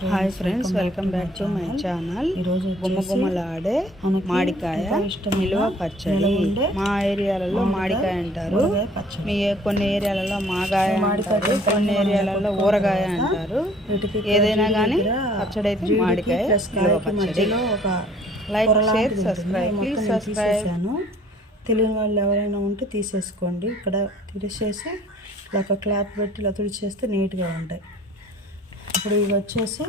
Hi friends welcome back to my channel ఈరోజు గుమ్మ గుమ్మలాడే మనకి మామిడికాయ ఎంతో ఇష్టమైన నిలువ పచ్చడి. మా ఏరియాలలో మామిడికాయ అంటారు. మీ కొన్ని ఏరియాలలో మాగాయ అంటారు. కొన్ని ఏరియాలలో ఊరగాయ. అంటారు. ఏదైనా కానీ పచ్చడి అయితే ప్లస్ నిలువ పచ్చడి. Like share. Subscribe please subscribe తెలియని వాళ్ళు ఎవరైనా ఉంటే తీసేసుకోండి. ఇక్కడ తీసేసి ఇలా ఒక క్లాత్ పెట్టి ఇలా తుడిచేస్తే నీట్గా ఉంటాయి. ఇప్పుడు ఇవి వచ్చేసి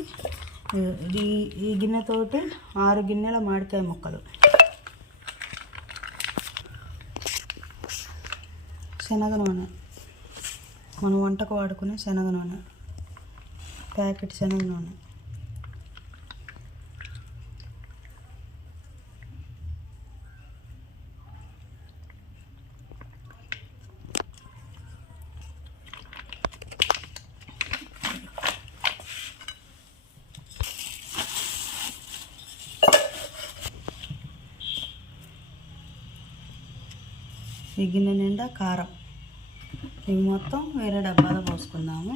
ఈ ఈ గిన్నెతోటి ఆరు గిన్నెల మామిడికాయ ముక్కలు. శనగ నూనె మనం వంటకు వాడుకునే శనగ నూనె ప్యాకెట్ శనగ నూనె ఈ గిన్నె నిండా కారం. ఇవి మొత్తం వేరే డబ్బాలో పోసుకుందాము.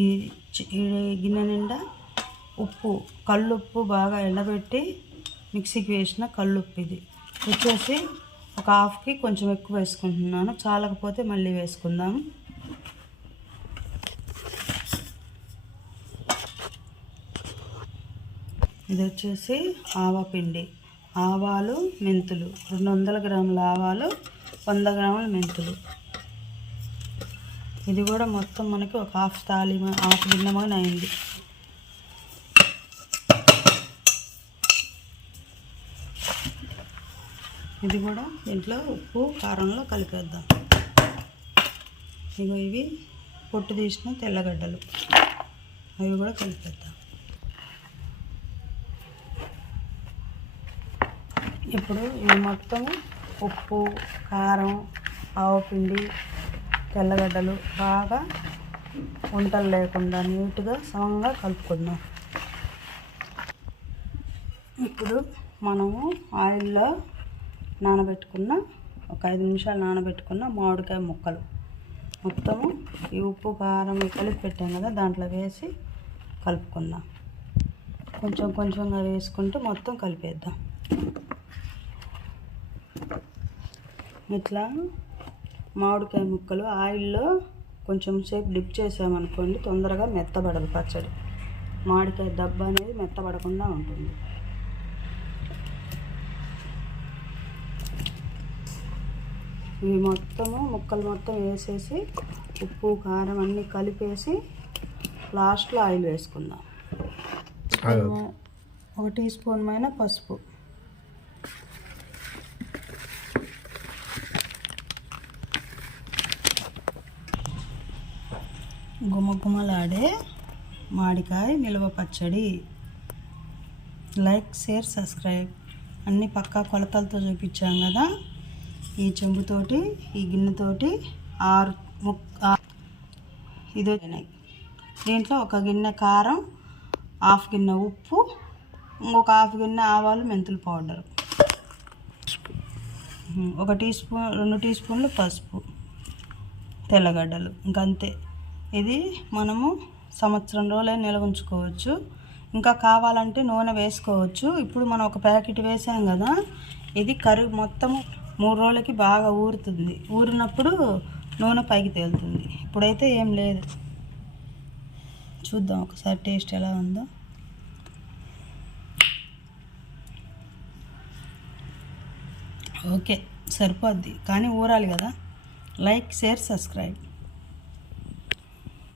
ఈ గిన్నె నిండా ఉప్పు కళ్ళుప్పు బాగా ఎండబెట్టి మిక్సీకి వేసిన కళ్ళుప్పు ఇది. వచ్చేసి ఒక హాఫ్కి కొంచెం ఎక్కువ వేసుకుంటున్నాను. చాలకపోతే మళ్ళీ వేసుకుందాం. ఇది వచ్చేసి ఆవపిండి ఆవాలు మెంతులు. రెండు వందల గ్రాముల ఆవాలు వంద గ్రాముల మెంతులు. ఇది కూడా మొత్తం మనకి ఒక హాఫ్ తాలి హాఫ్ భిన్నమైన అయింది. ఇది కూడా దీంట్లో ఉప్పు కారంలో కలిపేద్దాం. ఇగో ఇవి పొట్టు తీసిన తెల్లగడ్డలు. అవి కూడా కలిపేద్దాం. ఇప్పుడు ఇవి మొత్తం ఉప్పు కారం ఆవపిండి తెల్లగడ్డలు బాగా వంటలు లేకుండా నీట్గా సమంగా కలుపుకుందాం. ఇప్పుడు మనము ఆయిల్లో నానబెట్టుకున్న ఒక ఐదు నిమిషాలు నానబెట్టుకున్న మామిడికాయ ముక్కలు. మొత్తము ఈ ఉప్పు కారం కలిపి పెట్టాం కదా దాంట్లో వేసి కలుపుకుందాం కొంచెం కొంచెంగా వేసుకుంటూ మొత్తం కలిపేద్దాం. ఇట్లా మామిడికాయ ముక్కలు ఆయిల్లో కొంచెం సేపు డిప్ చేసామనుకోండి తొందరగా మెత్తబడదు పచ్చడి. మామిడికాయ దెబ్బ అనేది మెత్తబడకుండా ఉంటుంది. ఇవి మొత్తము ముక్కలు మొత్తం వేసేసి ఉప్పు కారం అన్నీ కలిపేసి లాస్ట్లో ఆయిల్ వేసుకుందాం. ఒక టీ స్పూన్ పైన పసుపు. గుమగుమలాడే మామిడికాయ నిల్వ పచ్చడి. Like share subscribe. అన్ని పక్కా కొలతలతో చూపించాం కదా. ఈ చెంబుతోటి ఈ గిన్నెతోటి ఆరు ముక్ ఆ- ఇది దీంట్లో ఒక గిన్నె కారం హాఫ్ గిన్నె ఉప్పు ఇంకొక హాఫ్ గిన్నె ఆవాలు మెంతుల పౌడర్. ఒక టీ స్పూన్ రెండు టీ స్పూన్లు పసుపు తెల్లగడ్డలు. ఇంకంతే. ఇది మనము సంవత్సరం రోజులే నిల్వ ఉంచుకోవచ్చు ఇంకా కావాలంటే నూనె వేసుకోవచ్చు. ఇప్పుడు మనం ఒక ప్యాకెట్ వేసాం కదా ఇది కరుగు మొత్తము మూడు రోజులకి బాగా ఊరుతుంది. ఊరినప్పుడు నూనె పైకి తేలుతుంది. ఇప్పుడైతే ఏం లేదు. చూద్దాం ఒకసారి టేస్ట్ ఎలా ఉందో. ఓకే సరిపోద్ది. కానీ ఊరాలి కదా. Like share subscribe.